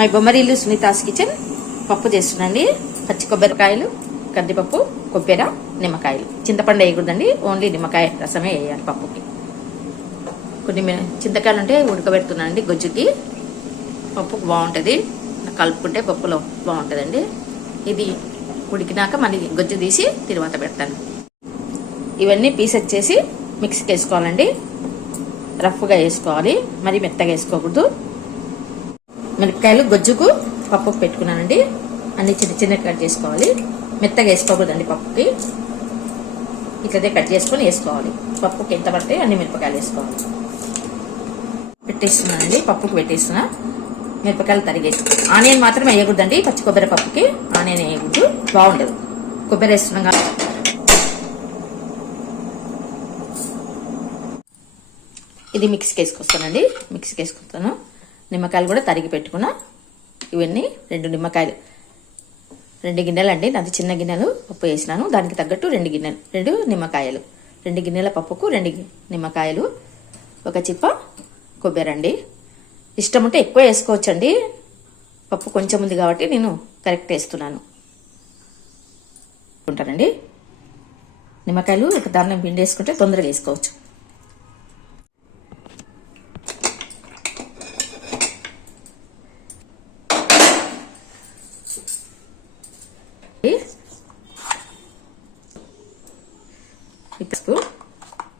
My Bommarillu Sunita's kitchen పప్పు చేస్తున్నాండి. పచ్చి కొబ్బరికాయలు, కందిపప్పు, కొబ్బరి, నిమ్మకాయలు. చింతపండు వేయకూడదండి, ఓన్లీ నిమ్మకాయ రసమే వేయాలి పప్పుకి. కొన్ని చింతకాయలు ఉంటే ఉడకబెడుతున్నానండి గొజ్జుకి. పప్పుకు బాగుంటుంది, కలుపుకుంటే పప్పులో బాగుంటుందండి. ఇది ఉడికినాక మళ్ళీ గొజ్జు తీసి తిరువాత పెడతాను. ఇవన్నీ పీసెస్ చేసి మిక్సీకి వేసుకోవాలండి. రఫ్గా వేసుకోవాలి, మరి మెత్తగా వేసుకోకూడదు. మిరపకాయలు గొజ్జుకు పప్పుకు పెట్టుకున్నానండి. అన్ని చిన్న చిన్న కట్ చేసుకోవాలి, మెత్తగా వేసుకోకూడదండి పప్పుకి. ఇట్లదే కట్ చేసుకొని వేసుకోవాలి. పప్పుకి ఎంత పడితే అన్ని మిరపకాయలు వేసుకోవాలి. పెట్టేస్తున్నానండి, పప్పుకు పెట్టేస్తున్నా. మిరపకాయలు తరిగేసి, ఆనియన్ మాత్రం వేయకూడదండి పచ్చి కొబ్బరి పప్పుకి. ఆనియన్ వేయకూడదు, బాగుండదు. కొబ్బరి వేస్తున్నాం కదా. ఇది మిక్సీకి వేసుకొస్తానండి, మిక్సీకి వేసుకొస్తాను. నిమ్మకాయలు కూడా తరిగి పెట్టుకున్నా. ఇవన్నీ 2 నిమ్మకాయలు, 2 గిన్నెలు అండి. నాది చిన్న గిన్నెలు పప్పు వేసినాను, దానికి తగ్గట్టు 2 గిన్నెలు, 2 నిమ్మకాయలు. 2 గిన్నెల పప్పుకు 2 నిమ్మకాయలు, ఒక చిప్ప కొబ్బరి అండి. ఇష్టం ఉంటే ఎక్కువ వేసుకోవచ్చండి, పప్పు కొంచెం ఉంది కాబట్టి నేను కరెక్ట్ వేస్తున్నాను. ఉంటానండి. నిమ్మకాయలు ఒక దాన్ని పిండి వేసుకుంటే తొందరగా వేసుకోవచ్చు.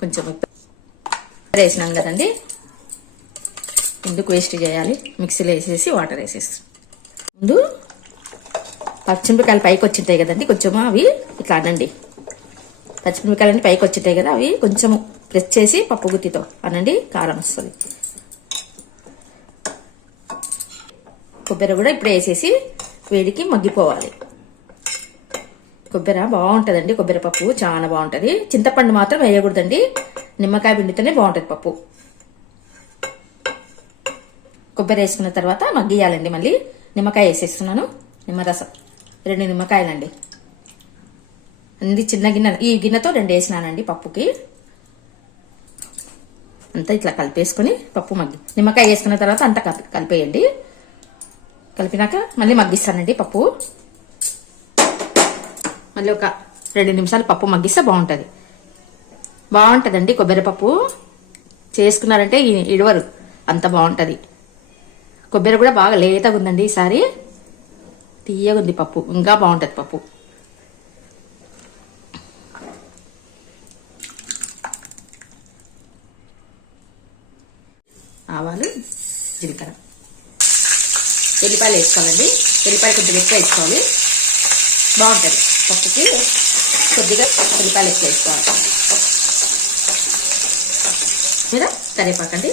కొంచెం వేసినాం కదండి, ఎందుకు వేస్ట్ చేయాలి. మిక్సీలో వేసేసి వాటర్ వేసేస్తాం. ముందు పచ్చిమిరపకాయలు పైకి వచ్చింటాయి కదండి, కొంచెము అవి ఇట్లా అనండి. పచ్చిమిరపకాయలు అన్నీ పైకి వచ్చింటాయి కదా, అవి కొంచెము ప్రెస్ చేసి పప్పు గుత్తితో అనండి, కారం వస్తుంది. కొబ్బరి కూడా ఇప్పుడే వేసేసి వేడికి మగ్గిపోవాలి. కొబ్బరి బాగుంటుందండి, కొబ్బరి పప్పు చాలా బాగుంటుంది. చింతపండు మాత్రం వేయకూడదండి, నిమ్మకాయ పిండితోనే బాగుంటుంది పప్పు. కొబ్బరి వేసుకున్న తర్వాత మగ్గియాలండి. మళ్ళీ నిమ్మకాయ వేసేస్తున్నాను, నిమ్మరసం 2 నిమ్మకాయలండి. అన్ని చిన్న గిన్నె, ఈ గిన్నెతో 2 వేసినానండి పప్పుకి. అంతా ఇట్లా కలిపేసుకుని పప్పు నిమ్మకాయ వేసుకున్న తర్వాత అంతా కలిపేయండి. కలిపినాక మళ్ళీ మగ్గిస్తానండి పప్పు. మళ్ళీ ఒక 2 నిమిషాలు పప్పు మగ్గిస్తే బాగుంటుందండి. కొబ్బరి పప్పు చేసుకున్నారంటే ఇడవరు, అంత బాగుంటుంది. కొబ్బరి కూడా బాగా లేతగా ఉందండి, ఈసారి తీయగా ఉంది పప్పు, ఇంకా బాగుంటుంది పప్పు. ఆవాలు, జీలకర్ర, ఎల్లిపాయలు వేసుకోవాలండి. ఎల్లిపాయలు కొంచెం ఎక్కువ వేసుకోవాలి, బాగుంటుంది పప్పుకి. కొద్దిగా ఉల్లిపాయలు ఎక్కువ వేసుకోవాలి. మీద కరివేపాకండి,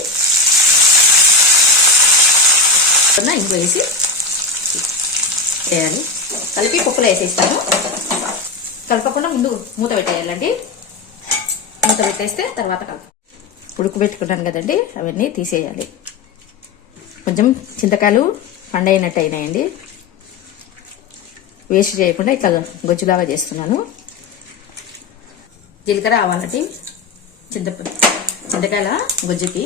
ఇంగు వేసి వేయాలి. కలిపి పప్పులో వేసేస్తాను. కలపకుండా ముందు మూత పెట్టేయాలండి. మూత పెట్టేస్తే తర్వాత ఉడకబెట్టుకున్నాను కదండి, అవన్నీ తీసేయాలి. కొంచెం చింతకాయలు పండైనట్టు అయినాయండి, వేస్ట్ చేయకుండా ఇట్లా గొజ్జులాగా చేస్తున్నాను. జీలకర్ర ఆవాలండి చింతకాయల గొజ్జుకి.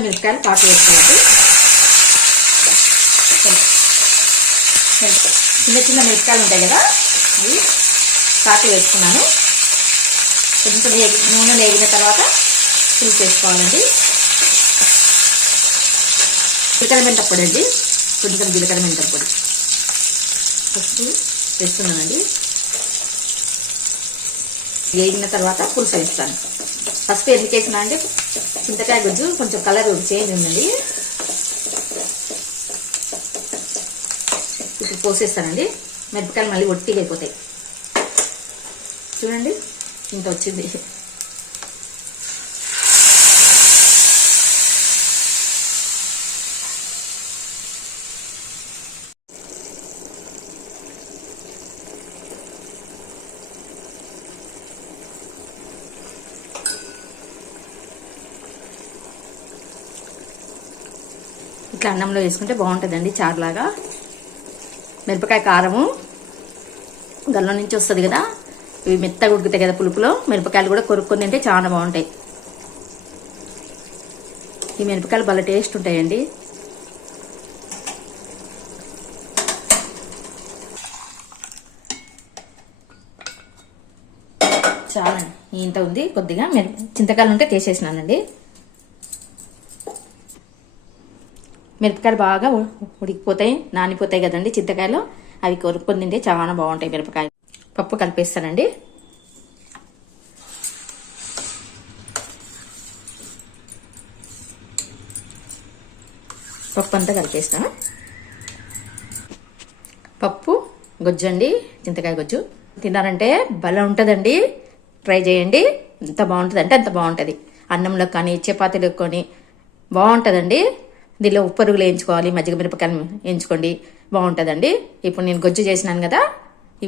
మిరపకాయలు కాటు వేసుకోవాలి. చిన్న చిన్న మిరపకాయలు ఉంటాయి కదా, అవి కాటు వేసుకున్నాను. కొంచెం నూనె వేగిన తర్వాత పులుసు వేసుకోవాలండి. జీలకర్ర మెంతం పొడి అండి, కొంచెం జీలకర్ర మెంతం పొడి ఫస్ట్ వేస్తున్నానండి. వేగిన తర్వాత పులుసు వేస్తాను. ఫస్ట్ ఎందుకు వేసినా అంటే చింతకాయ గుజ్జు కొంచెం కలర్ చేంజ్ ఉందండి. ఇప్పుడు పోసేస్తానండి. మిరపకాయలు మళ్ళీ ఒట్టిగా అయిపోతాయి. చూడండి ఇంత వచ్చింది. ఇట్లా అన్నంలో వేసుకుంటే బాగుంటుందండి, చారులాగా. మిరపకాయ కారము గల్లం నుంచి వస్తుంది కదా, ఇవి మెత్తగా ఉడుకుతాయి కదా పులుపులో, మిరపకాయలు కూడా కొరుక్కొని తింటే చాలా బాగుంటాయి. ఈ మిరపకాయలు భలే టేస్ట్ ఉంటాయండి. చాలా ఇంత ఉంది, కొద్దిగా చింతకాయలు ఉంటే తీసేసినానండి. మిరపకాయలు బాగా ఉడికిపోతాయి, నానిపోతాయి కదండి చింతకాయలు, అవి కొరుక్కొని తింటే చాలా బాగుంటాయి మిరపకాయలు. పప్పు కలిపేస్తానండి. పప్పు అంతా కలిపేస్తా. పప్పు గొజ్జు అండి, చింతకాయ గొజ్జు. తిన్నారంటే భలే ఉంటుందండి, ట్రై చేయండి. ఎంత బాగుంటుంది అంటే అంత బాగుంటుంది. అన్నంలో కానీ చపాతీలో కానీ బాగుంటుందండి. దీనిలో ఉప్పరుగులు వేయించుకోవాలి, మజ్జిగ మిరపకాయలు వేయించుకోండి, బాగుంటుందండి. ఇప్పుడు నేను గొజ్జు చేసినాను కదా,